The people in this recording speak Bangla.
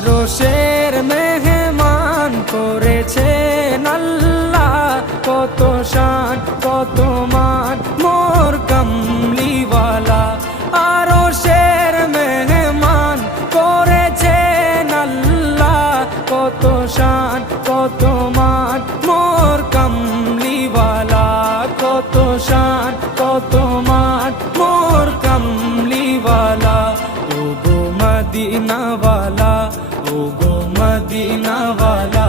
আরশের মেহমান করেছেন আল্লাহ, কত শান কত মান মোর কামলিওয়ালা। আরশের মেহমান করেছেন আল্লাহ, কত শান কত মান মোর কামলিওয়ালা, কত শান কত মান মোর কামলিওয়ালা। ও গো মদিনাওয়ালা, ও গো মদিনাওয়ালা।